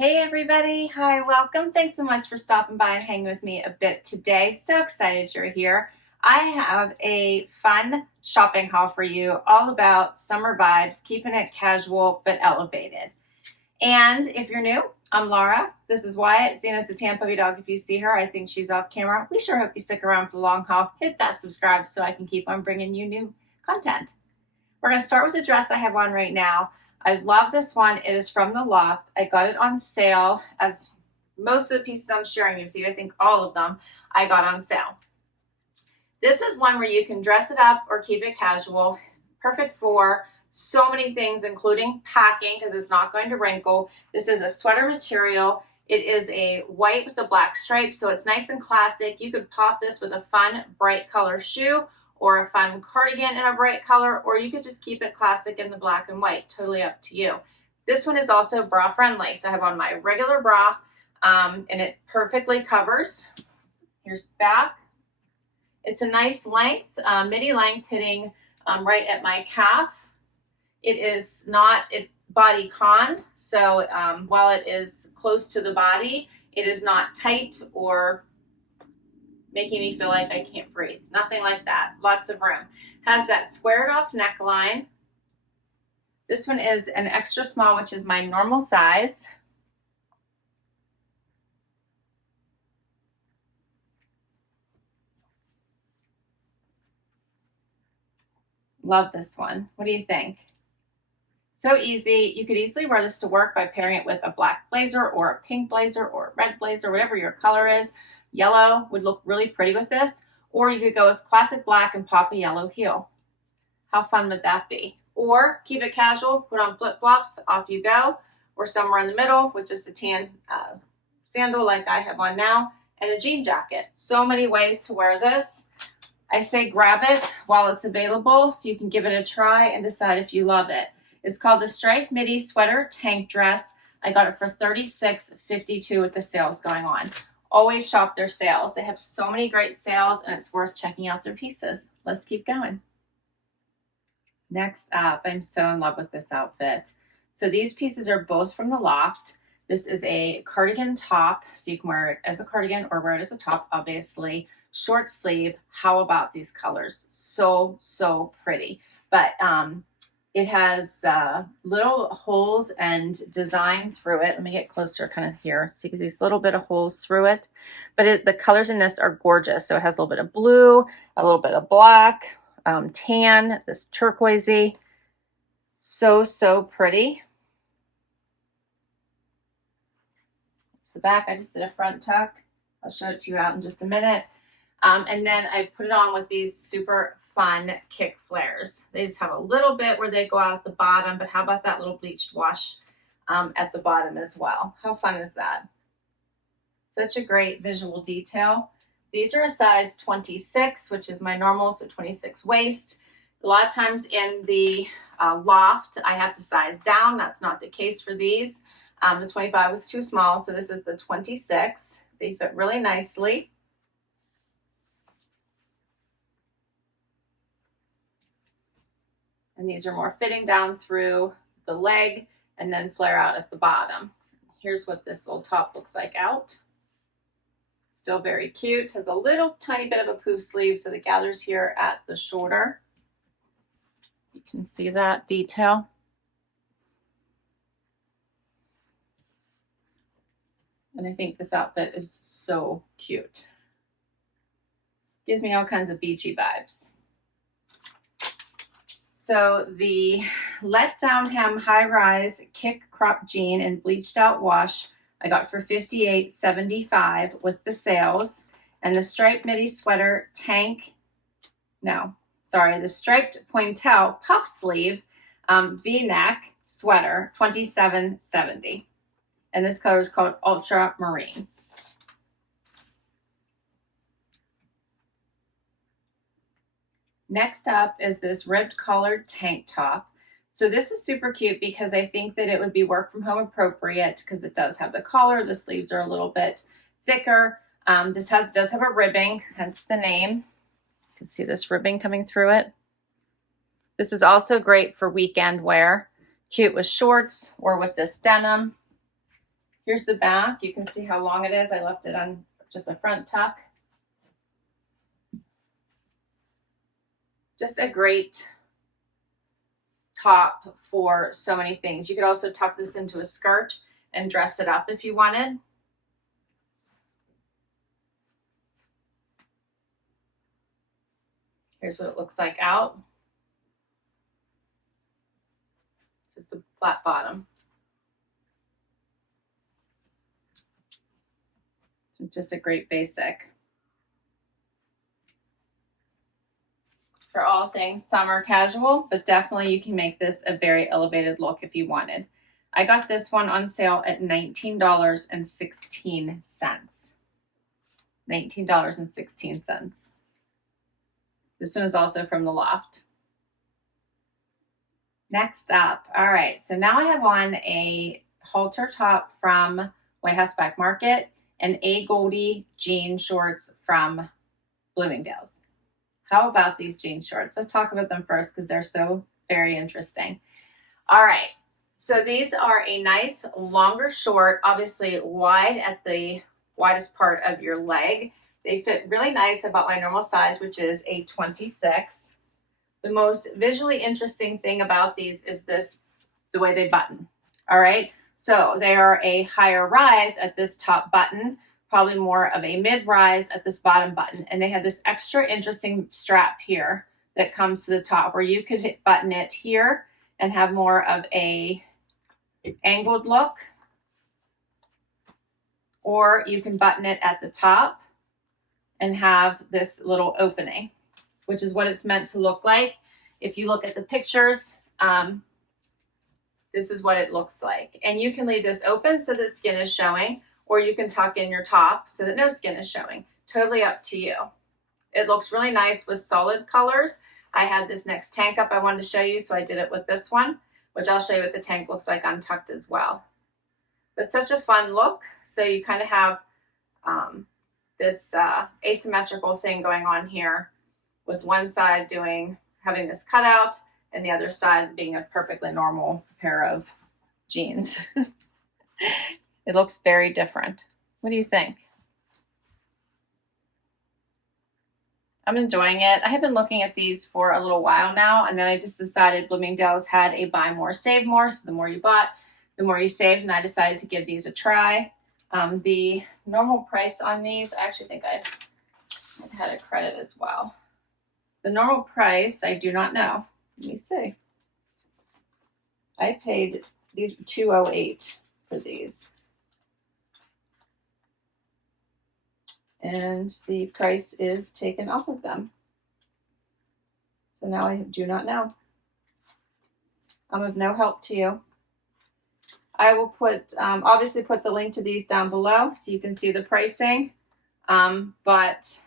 Hey everybody, hi, welcome. Thanks so much for stopping by and hanging with me a bit today. So excited you're here. I have a fun shopping haul for you all about summer vibes, keeping it casual but elevated. And if you're new, I'm Laura. This is Wyatt. Zena's the tan puppy dog. If you see her, I think she's off camera. We sure hope you stick around for the long haul. Hit that subscribe so I can keep on bringing you new content. We're going to start with the dress I have on right now. I love this one. It is from the Loft. I got it on sale, as most of the pieces I'm sharing with you, I think all of them, I got on sale. This is one where you can dress it up or keep it casual. Perfect for so many things, including packing, because it's not going to wrinkle. This is a sweater material. It is a white with a black stripe, so it's nice and classic. You could pop this with a fun, bright color shoe or a fun cardigan in a bright color, or you could just keep it classic in the black and white, totally up to you. This one is also bra friendly, so I have on my regular bra, and it perfectly covers. Here's back. It's a nice length, midi length, hitting right at my calf. It is not body con, so while it is close to the body, it is not tight or making me feel like I can't breathe. Nothing like that. Lots of room. Has that squared off neckline. This one is an extra small, which is my normal size. Love this one. What do you think? So easy. You could easily wear this to work by pairing it with a black blazer or a pink blazer or a red blazer, whatever your color is. Yellow would look really pretty with this, or you could go with classic black and pop a yellow heel. How fun would that be? Or keep it casual, put on flip-flops, off you go, or somewhere in the middle with just a tan sandal like I have on now and a jean jacket. So many ways to wear this. I say grab it while it's available so you can give it a try and decide if you love it. It's called the Striped Midi Sweater Tank Dress. I got it for $36.52 with the sales going on. Always shop their sales. They have so many great sales and it's worth checking out their pieces. Let's keep going. Next up, I'm so in love with this outfit. So these pieces are both from the Loft. This is a cardigan top, so you can wear it as a cardigan or wear it as a top, obviously. Short sleeve. How about these colors? So, so pretty. But it has little holes and design through it. Let me get closer kind of here. So you can see these little bit of holes through it. But the colors in this are gorgeous. So it has a little bit of blue, a little bit of black, tan, this turquoisey. So, so pretty. The back, I just did a front tuck. I'll show it to you out in just a minute. And then I put it on with these super fun kick flares. They just have a little bit where they go out at the bottom, but how about that little bleached wash at the bottom as well? How fun is that? Such a great visual detail. These are a size 26, which is my normal, so 26 waist. A lot of times in the Loft, I have to size down. That's not the case for these. The 25 was too small, so this is the 26. They fit really nicely. And these are more fitting down through the leg and then flare out at the bottom. Here's what this little top looks like out. Still very cute. Has a little tiny bit of a poof sleeve, so it gathers here at the shoulder. You can see that detail. And I think this outfit is so cute. Gives me all kinds of beachy vibes. So the Let Down Hem High Rise Kick Crop Jean and Bleached Out Wash I got for $58.75 with the sales. And the Striped Midi Sweater the Striped Pointel Puff Sleeve V-Neck Sweater, $27.70. And this color is called Ultra Marine. Next up is this ribbed collared tank top. So this is super cute because I think that it would be work from home appropriate because it does have the collar. The sleeves are a little bit thicker. This does have a ribbing, hence the name. You can see this ribbing coming through it. This is also great for weekend wear. Cute with shorts or with this denim. Here's the back. You can see how long it is. I left it on just a front tuck. Just a great top for so many things. You could also tuck this into a skirt and dress it up if you wanted. Here's what it looks like out. It's just a flat bottom. Just a great basic for all things summer casual, but definitely you can make this a very elevated look if you wanted. I got this one on sale at $19.16. $19.16. This one is also from the Loft. Next up, all right, so now I have on a halter top from White House Black Market and A Goldie jean shorts from Bloomingdale's. How about these jean shorts? Let's talk about them first because they're so very interesting. All right, so these are a nice longer short, obviously wide at the widest part of your leg. They fit really nice about my normal size, which is a 26. The most visually interesting thing about these is the way they button. All right, so they are a higher rise at this top button, probably more of a mid-rise at this bottom button. And they have this extra interesting strap here that comes to the top where you could button it here and have more of a angled look. Or you can button it at the top and have this little opening, which is what it's meant to look like. If you look at the pictures, this is what it looks like. And you can leave this open so that skin is showing, or you can tuck in your top so that no skin is showing. Totally up to you. It looks really nice with solid colors. I had this next tank up I wanted to show you, so I did it with this one, which I'll show you what the tank looks like untucked as well. But such a fun look. So you kind of have this asymmetrical thing going on here, with one side having this cutout and the other side being a perfectly normal pair of jeans. It looks very different. What do you think? I'm enjoying it. I have been looking at these for a little while now, and then I just decided Bloomingdale's had a buy more, save more. So the more you bought, the more you saved, and I decided to give these a try. The normal price on these, I actually think I had a credit as well. The normal price, I do not know. Let me see. I paid these $208 for these. And the price is taken off of them. So now I do not know. I'm of no help to you. I will obviously put the link to these down below so you can see the pricing. But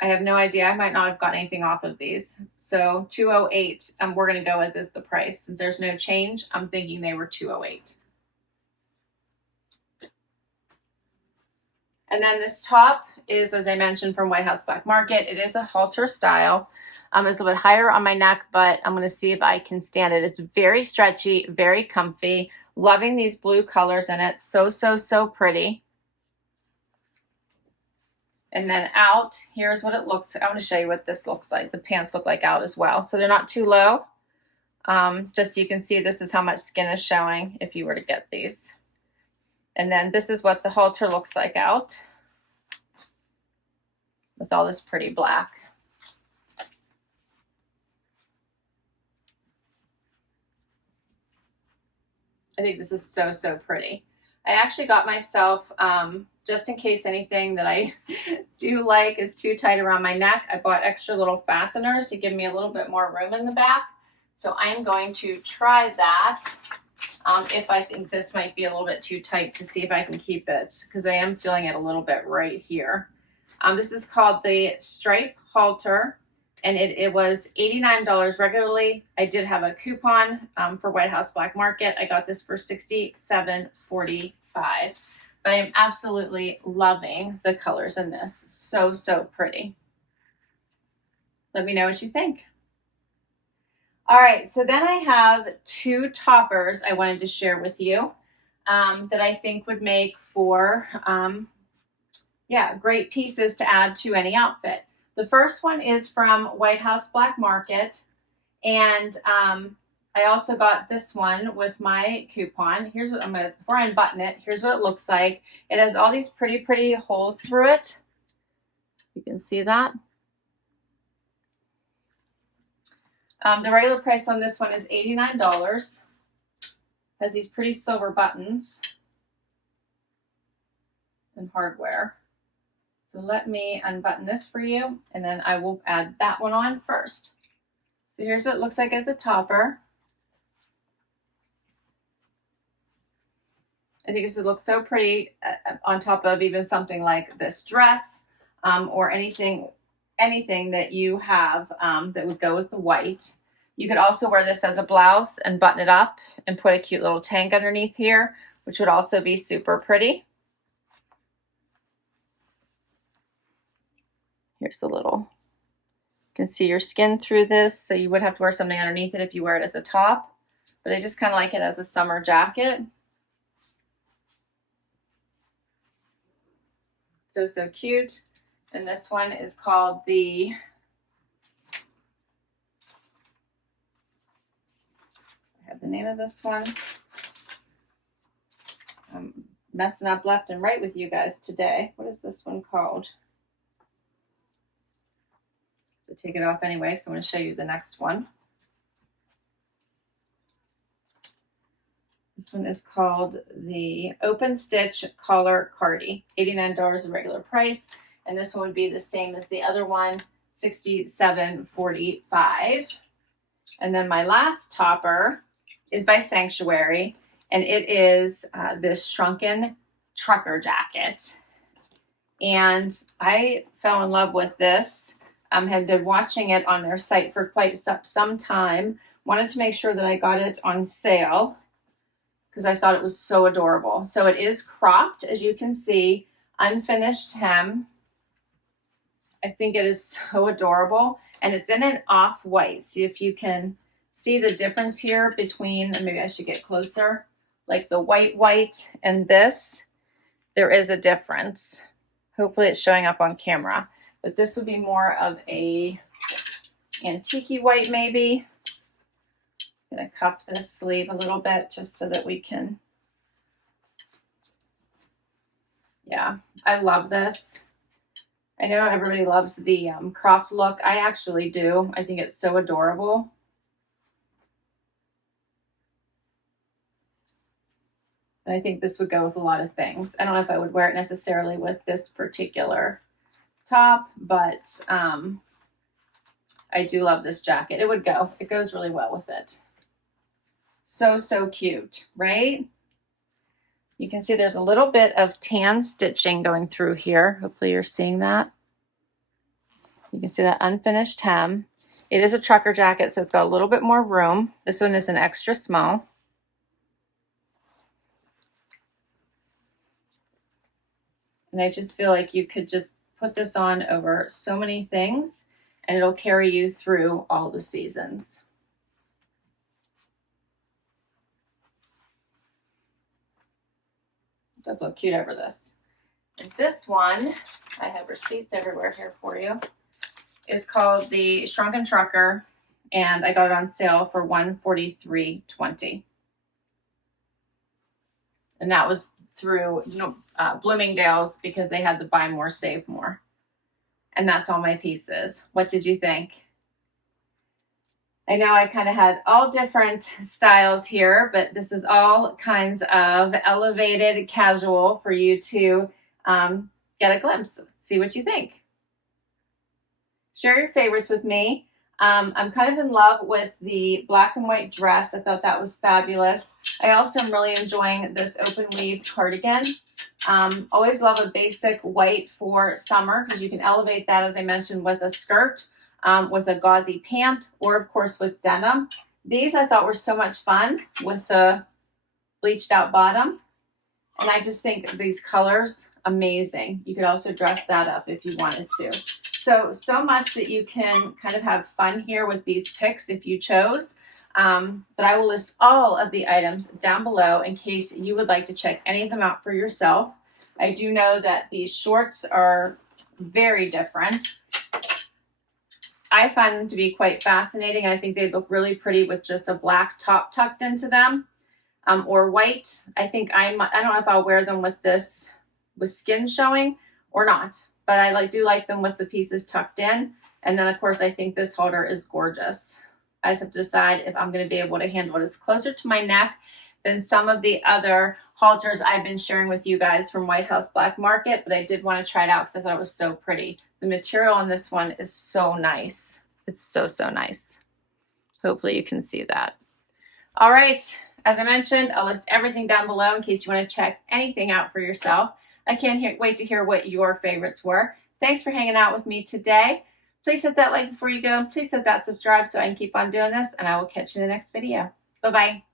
I have no idea. I might not have gotten anything off of these. So $208, we're going to go with as the price. Since there's no change, I'm thinking they were $208. And then this top is, as I mentioned, from White House Black Market. It is a halter style. It's a little bit higher on my neck, but I'm going to see if I can stand it. It's very stretchy, very comfy. Loving these blue colors in it. So, so, so pretty. And then out, here's what it looks like. I want to show you what this looks like. The pants look like out as well. So they're not too low. Just so you can see this is how much skin is showing if you were to get these. And then this is what the halter looks like out with all this pretty black. I think this is so, so pretty. I actually got myself, just in case anything that I do like is too tight around my neck, I bought extra little fasteners to give me a little bit more room in the back. So I'm going to try that. If I think this might be a little bit too tight, to see if I can keep it, because I am feeling it a little bit right here. This is called the Stripe Halter, and it was $89 regularly. I did have a coupon for White House Black Market. I got this for $67.45. But I am absolutely loving the colors in this. So, so pretty. Let me know what you think. All right, so then I have two toppers I wanted to share with you. that I think would make for, yeah, great pieces to add to any outfit. The first one is from White House Black Market. And I also got this one with my coupon. Here's what I'm going to, before I unbutton it, here's what it looks like. It has all these pretty, pretty holes through it. You can see that. The regular price on this one is $89. Has these pretty silver buttons and hardware. So let me unbutton this for you, and then I will add that one on first. So here's what it looks like as a topper. I think this would look so pretty on top of even something like this dress, or anything that you have that would go with the white. You could also wear this as a blouse and button it up and put a cute little tank underneath here, which would also be super pretty. Here's the little, you can see your skin through this, so you would have to wear something underneath it if you wear it as a top, but I just kind of like it as a summer jacket. So, so cute. And this one is called the, I have the name of this one. I'm messing up left and right with you guys today. What is this one called? To take it off anyway, so I'm going to show you the next one. This one is called the Open Stitch Collar Cardi, $89 a regular price, and this one would be the same as the other one, $67.45. And then my last topper is by Sanctuary, and it is this shrunken trucker jacket. And I fell in love with this. Had been watching it on their site for quite some time. Wanted to make sure that I got it on sale because I thought it was so adorable. So it is cropped, as you can see, unfinished hem. I think it is so adorable, and it's in an off-white. See if you can see the difference here between, and maybe I should get closer, like the white and this. There is a difference. Hopefully it's showing up on camera. But this would be more of a antique-y white, maybe. I'm going to cuff this sleeve a little bit just so that we can, yeah, I love this. I know not everybody loves the cropped look. I actually do. I think it's so adorable. And I think this would go with a lot of things. I don't know if I would wear it necessarily with this particular top, but I do love this jacket. It would go. It goes really well with it. So, so cute, right? You can see there's a little bit of tan stitching going through here. Hopefully you're seeing that. You can see that unfinished hem. It is a trucker jacket, so it's got a little bit more room. This one is an extra small. And I just feel like you could just put this on over so many things, and it'll carry you through all the seasons. It does look cute over this. And this one, I have receipts everywhere here for you, is called the Shrunken Trucker, and I got it on sale for $143.20. And that was through Bloomingdale's because they had the buy more, save more. And that's all my pieces. What did you think? I know I kind of had all different styles here, but this is all kinds of elevated casual for you to get a glimpse, see what you think. Share your favorites with me. I'm kind of in love with the black and white dress. I thought that was fabulous. I also am really enjoying this open weave cardigan. Always love a basic white for summer because you can elevate that, as I mentioned, with a skirt, with a gauzy pant, or of course with denim. These I thought were so much fun with a bleached out bottom. And I just think these colors, amazing. You could also dress that up if you wanted to. So much that you can kind of have fun here with these picks if you chose. But I will list all of the items down below in case you would like to check any of them out for yourself. I do know that these shorts are very different. I find them to be quite fascinating. I think they look really pretty with just a black top tucked into them, or white. I think I don't know if I'll wear them with this with skin showing or not, but I do like them with the pieces tucked in. And then of course I think this halter is gorgeous. I just have to decide if I'm going to be able to handle it. It's closer to my neck than some of the other halters I've been sharing with you guys from White House Black Market, but I did want to try it out because I thought it was so pretty. The material on this one is so nice. It's so, so nice. Hopefully you can see that. All right, as I mentioned, I'll list everything down below in case you want to check anything out for yourself. I can't wait to hear what your favorites were. Thanks for hanging out with me today. Please hit that like before you go. Please hit that subscribe so I can keep on doing this, and I will catch you in the next video. Bye-bye.